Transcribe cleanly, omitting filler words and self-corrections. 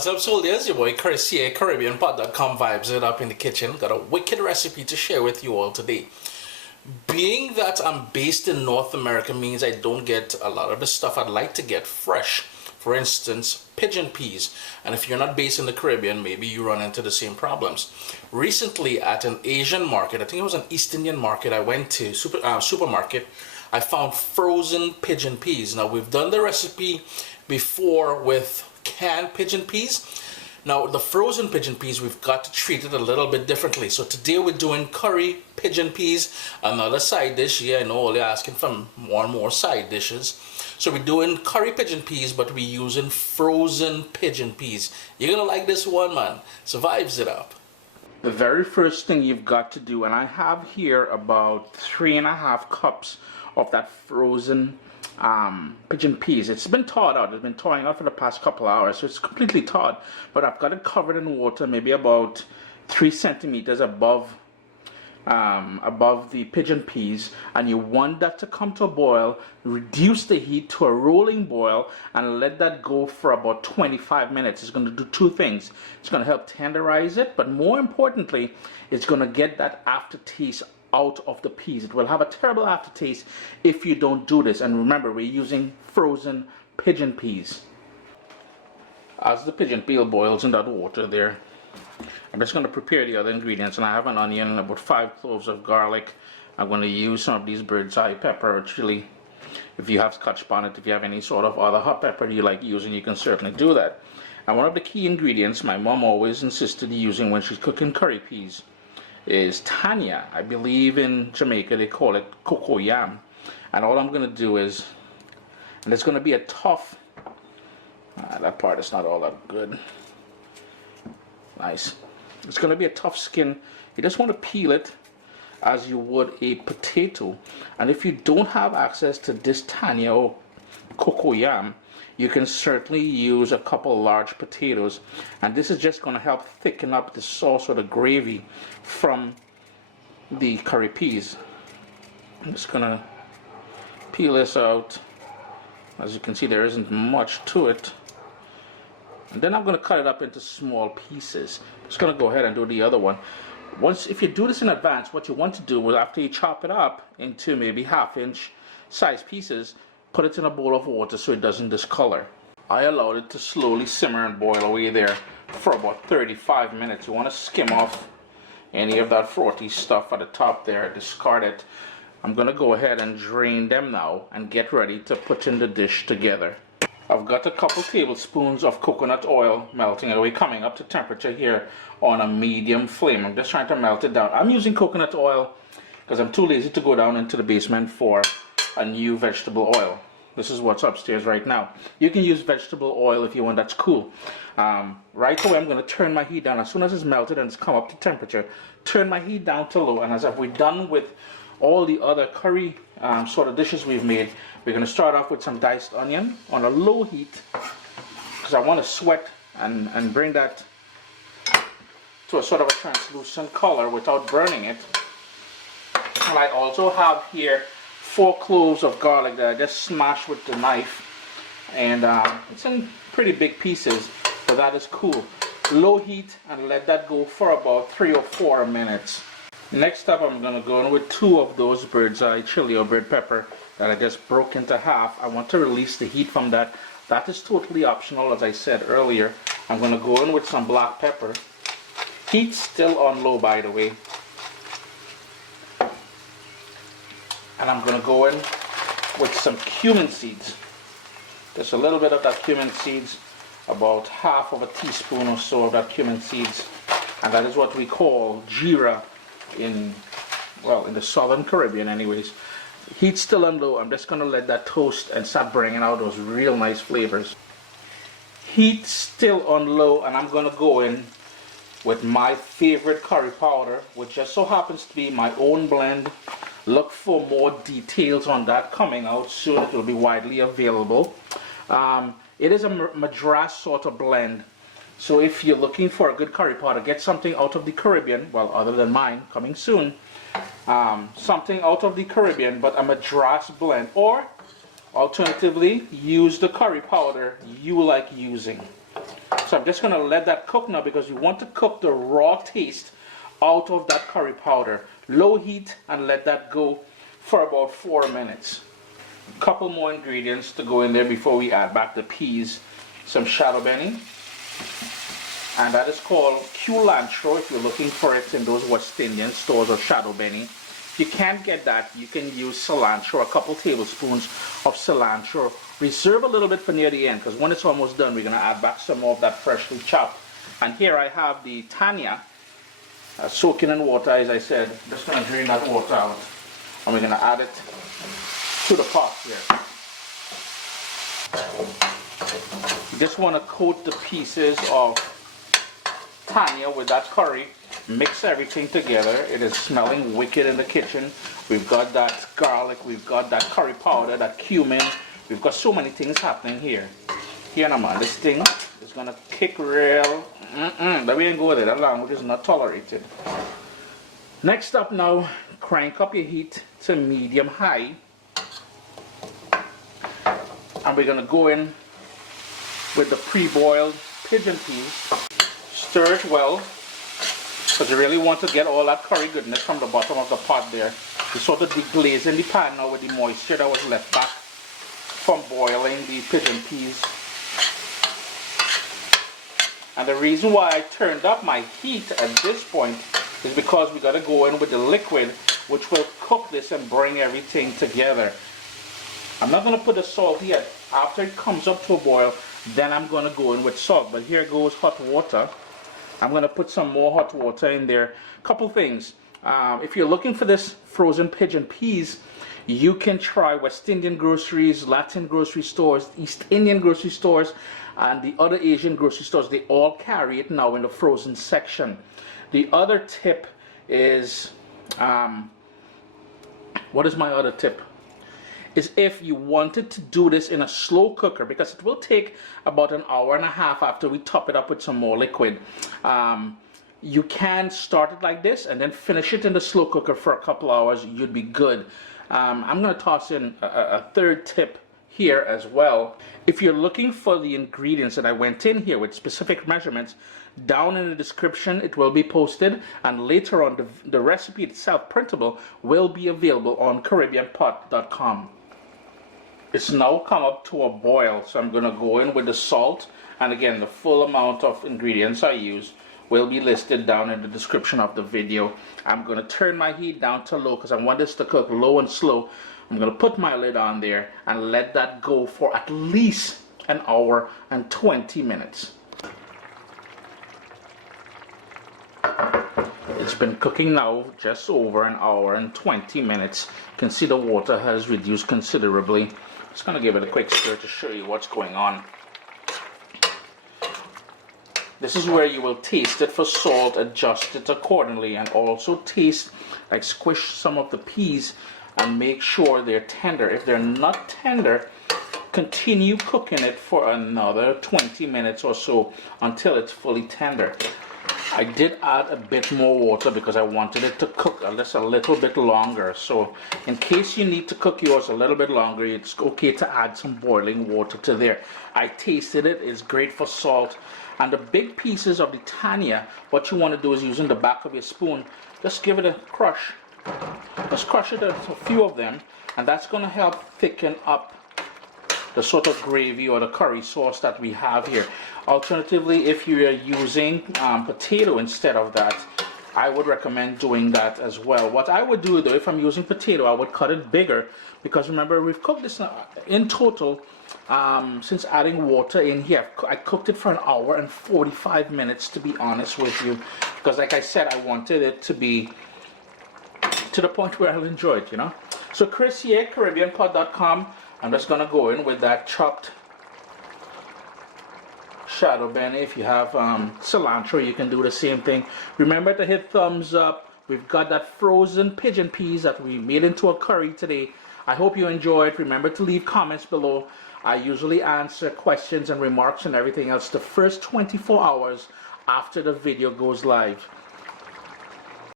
What's up, soldiers? Your boy Chris here, CaribbeanPot.com vibes it up in the kitchen. Got a wicked recipe to share with you all today. Being that I'm based in North America means I don't get a lot of the stuff I'd like to get fresh. For instance, pigeon peas. And if you're not based in the Caribbean, maybe you run into the same problems. Recently at an Asian market, I think it was an East Indian market, I went to supermarket, I found frozen pigeon peas. Now we've done the recipe before with canned pigeon peas. Now the frozen pigeon peas, we've got to treat it a little bit differently. So today we're doing curry pigeon peas, another side dish. Yeah, I know all you're asking for more and more side dishes. So we're doing curry pigeon peas, but we're using frozen pigeon peas. You're gonna like this one, man. So vibes it up. The very first thing you've got to do, and I have here about 3.5 cups of that frozen pigeon peas. It's been thawed out. It's been thawing out for the past couple of hours, so it's completely thawed. But I've got it covered in water, maybe about 3 centimeters above the pigeon peas, and you want that to come to a boil. Reduce the heat to a rolling boil and let that go for about 25 minutes. It's going to do two things. It's going to help tenderize it, but more importantly, it's going to get that aftertaste out of the peas. It will have a terrible aftertaste if you don't do this. And remember, we're using frozen pigeon peas. As the pigeon peel boils in that water there, I'm just going to prepare the other ingredients. And I have an onion and about 5 cloves of garlic. I'm going to use some of these bird's eye pepper or chili. If you have Scotch bonnet, if you have any sort of other hot pepper you like using, you can certainly do that. And one of the key ingredients my mom always insisted using when she's cooking curry peas is tannia. I believe in Jamaica they call it cocoyam. And all I'm going to do is, and it's going to be a tough, that part is not all that good. Nice. It's going to be a tough skin. You just want to peel it as you would a potato. And if you don't have access to this tannia or cocoyam, you can certainly use a couple large potatoes, and this is just going to help thicken up the sauce or the gravy from the curry peas. I'm just going to peel this out. As you can see, there isn't much to it. And then I'm going to cut it up into small pieces. I'm just going to go ahead and do the other one. If you do this in advance, what you want to do is, after you chop it up into maybe 1/2 inch size pieces, put it in a bowl of water so it doesn't discolor. I allowed it to slowly simmer and boil away there for about 35 minutes. You want to skim off any of that frothy stuff at the top there, discard it. I'm going to go ahead and drain them now and get ready to put in the dish together. I've got a couple tablespoons of coconut oil melting away, coming up to temperature here on a medium flame. I'm just trying to melt it down. I'm using coconut oil because I'm too lazy to go down into the basement for a new vegetable oil. This is what's upstairs right now. You can use vegetable oil if you want, that's cool. Right away I'm going to turn my heat down. As soon as it's melted and it's come up to temperature, turn my heat down to low. And as we've done with all the other curry sort of dishes we've made, we're going to start off with some diced onion on a low heat, because I want to sweat and bring that to a sort of a translucent color without burning it. And I also have here 4 cloves of garlic that I just smashed with the knife, and it's in pretty big pieces, but that is cool. Low heat, and let that go for about 3 or 4 minutes. Next up, I'm going to go in with 2 of those bird's eye chili or bird pepper that I just broke into half. I want to release the heat from that. That is totally optional, as I said earlier. I'm going to go in with some black pepper. Heat still on low, by the way. And I'm going to go in with some cumin seeds. Just a little bit of that cumin seeds, about 1/2 teaspoon or so of that cumin seeds. And that is what we call geera in the Southern Caribbean anyways. Heat still on low. I'm just going to let that toast and start bringing out those real nice flavors. Heat still on low, and I'm going to go in with my favorite curry powder, which just so happens to be my own blend. Look for more details on that coming out soon. It will be widely available. It is a Madras sort of blend. So if you're looking for a good curry powder, get something out of the Caribbean, well, other than mine, coming soon. Something out of the Caribbean, but a Madras blend. Or, alternatively, use the curry powder you like using. So I'm just going to let that cook now because you want to cook the raw taste out of that curry powder. Low heat and let that go for about 4 minutes. A couple more ingredients to go in there before we add back the peas. Some Shado beni, and that is called culantro if you're looking for it in those West Indian stores, or Shado beni. If you can't get that, you can use cilantro, a couple tablespoons of cilantro. Reserve a little bit for near the end because when it's almost done, we're going to add back some more of that freshly chopped. And here I have the tannia soaking in water, as I said. Just going to drain that water out, and we're going to add it to the pot here. You just want to coat the pieces of tannia with that curry. Mix everything together. It is smelling wicked in the kitchen. We've got that garlic, we've got that curry powder, that cumin. We've got so many things happening here. Here now, man, this thing is gonna kick real. But we ain't go with it. That language is not tolerated. Next up now, crank up your heat to medium high. And we're gonna go in with the pre-boiled pigeon peas. Stir it well, because you really want to get all that curry goodness from the bottom of the pot there. You sort of deglazing the pan now with the moisture that was left back from boiling the pigeon peas. And the reason why I turned up my heat at this point is because we got to go in with the liquid, which will cook this and bring everything together. I'm not going to put the salt yet. After it comes up to a boil, then I'm going to go in with salt. But here goes hot water. I'm going to put some more hot water in there. Couple things. If you're looking for this frozen pigeon peas, you can try West Indian groceries, Latin grocery stores, East Indian grocery stores, and the other Asian grocery stores. They all carry it now in the frozen section. The other tip is, what is my other tip? Is if you wanted to do this in a slow cooker, because it will take about an hour and a half after we top it up with some more liquid. You can start it like this and then finish it in the slow cooker for a couple hours. You'd be good. I'm going to toss in a third tip here as well. If you're looking for the ingredients that I went in here with specific measurements, down in the description it will be posted, and later on the recipe itself, printable, will be available on CaribbeanPot.com. It's now come up to a boil, so I'm going to go in with the salt, and again the full amount of ingredients I use will be listed down in the description of the video. I'm going to turn my heat down to low because I want this to cook low and slow. I'm going to put my lid on there and let that go for at least an hour and 20 minutes. It's been cooking now just over an hour and 20 minutes. You can see the water has reduced considerably. Just going to give it a quick stir to show you what's going on. This is where you will taste it for salt, adjust it accordingly, and also taste, like squish some of the peas and make sure they're tender. If they're not tender, continue cooking it for another 20 minutes or so until it's fully tender. I did add a bit more water because I wanted it to cook just a little bit longer. So in case you need to cook yours a little bit longer, it's okay to add some boiling water to there. I tasted it. It's great for salt. And the big pieces of the tannia, what you want to do is using the back of your spoon, just give it a crush. Just crush it, a few of them, and that's going to help thicken up the sort of gravy or the curry sauce that we have here. Alternatively, if you are using potato instead of that, I would recommend doing that as well. What I would do though, if I'm using potato, I would cut it bigger, because remember we've cooked this in total, since adding water in here, I cooked it for an hour and 45 minutes to be honest with you, because like I said, I wanted it to be to the point where I'll enjoy it, you know. So Chris here, CaribbeanPot.com. I'm just going to go in with that chopped Shado beni. If you have cilantro, you can do the same thing. Remember to hit thumbs up. We've got that frozen pigeon peas that we made into a curry today. I hope you enjoyed. Remember to leave comments below. I usually answer questions and remarks and everything else the first 24 hours after the video goes live.